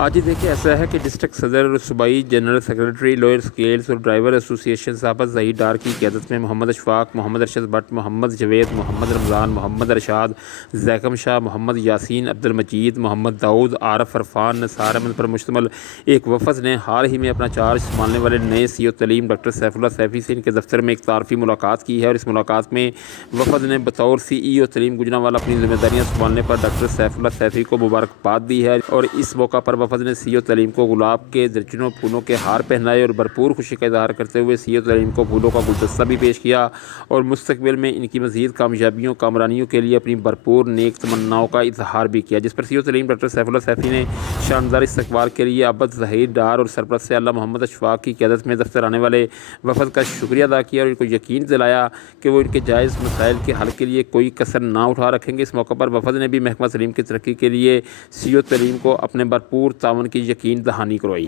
آج ہی دیکھیں ایسا ہے کہ ڈسٹرکٹ صدر صوبائی جنرل سیکرٹری لوئر اسکیلز اور ڈرائیور ایسوسی ایشن صاحبہ ظہیر ڈار کی قیادت میں محمد اشفاق، محمد ارشد بٹ، محمد جاوید، محمد رمضان، محمد ارشاد، زیکم شاہ، محمد یاسین، عبد المجید، محمد داؤد، عارف عرفان، نثار احمد پر مشتمل ایک وفد نے حال ہی میں اپنا چارج سنبھالنے والے نئے سی او تعلیم ڈاکٹر سیف اللہ سیفی سے ان کے دفتر میں ایک تعارفی ملاقات کی ہے، اور اس ملاقات میں وفد نے بطور سی ای او تعلیم گوجرانوالہ اپنی ذمہ داریاں سنبھالنے پر ڈاکٹر سیف اللہ سیفی کو مبارکباد دی ہے، اور اس موقع پر وفد نے سی او تعلیم کو گلاب کے درجنوں پھولوں کے ہار پہنائے اور بھرپور خوشی کا اظہار کرتے ہوئے سی او تعلیم کو پھولوں کا گلدستہ بھی پیش کیا، اور مستقبل میں ان کی مزید کامیابیوں کامرانیوں کے لیے اپنی بھرپور نیک تمناؤں کا اظہار بھی کیا، جس پر سی او تعلیم ڈاکٹر سیف اللہ سیفی نے شاندار استقبال کے لیے ابد ظہیر ڈار اور سرپرست اعلیٰ محمد اشفاق کی قیادت میں دفتر آنے والے وفد کا شکریہ ادا کیا، اور ان کو یقین دلایا کہ وہ ان کے جائز مسائل کے حل کے لیے کوئی کسر نہ اٹھا رکھیں گے۔ اس موقع پر وفد نے بھی محکمہ تعلیم کی ترقی کے لیے سی او تعلیم کو اپنے بھرپور تعاون کی یقین دہانی کروائی۔